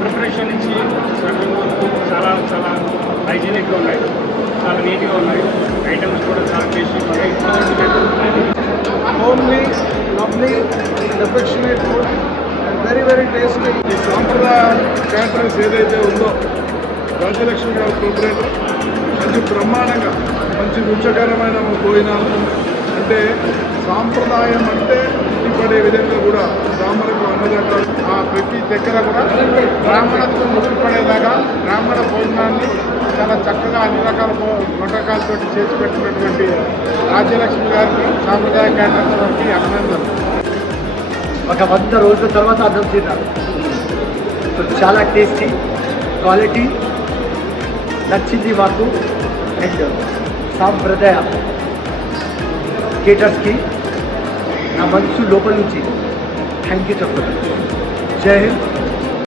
Preparation నుంచి serving వరకు చాలా చాలా హైజీనిక్గా ఉన్నాయి, చాలా నీట్గా ఉన్నాయి. ఐటమ్స్ కూడా చాలా టేస్టీ ఉన్నాయి. Homely, lovely, affectionate food and very very tasty. ఈ సాంప్రదాయ క్యాటరింగ్స్ ఏదైతే ఉందో రాజ్యలక్ష్మి గారి ప్రిపరేటర్ మంచి బ్రహ్మాండంగా మంచి రుచికరమైన భోజనాలు, అంటే సాంప్రదాయం అంటే పడే విధంగా కూడా బ్రాహ్మణులకు అన్నదాత ఆ ప్రతి దగ్గర కూడా బ్రాహ్మణత్వం ముడిపడేలాగా బ్రాహ్మణ భోజనాన్ని చాలా చక్కగా అన్ని రకాల వంటకాలతో చేసి పెట్టినటువంటి రాజ్యలక్ష్మి గారికి సాంప్రదాయ క్యాటరింగ్ వారికి అభినందనలు. ఒక 100 రోజుల తర్వాత అన్నం తిన్నారు. చాలా టేస్టీ, క్వాలిటీ నచ్చింది మాకు. అండ్ సాంప్రదాయ కేటర్స్కి నా మనసు లోపల నుంచి థ్యాంక్ యూ చెప్తున్నాను. జై హింద్.